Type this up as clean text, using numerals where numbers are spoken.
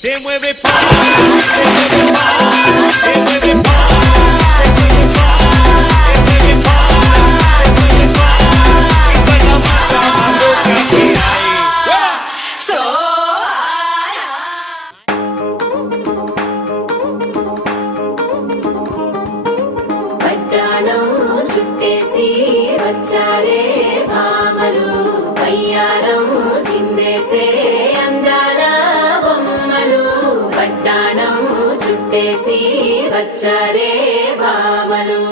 Se mueve pa, se mueve pa, se mueve pa, se mueve pa, se mueve pa, se mueve pa, y con la mata más loca que hay. పట్టాణం చుట్టేసి వచ్చారే భామలు పయ్యారం చిందేసే అందాల బొమ్మలు పట్టాణం చుట్టేసి వచ్చారే భామలు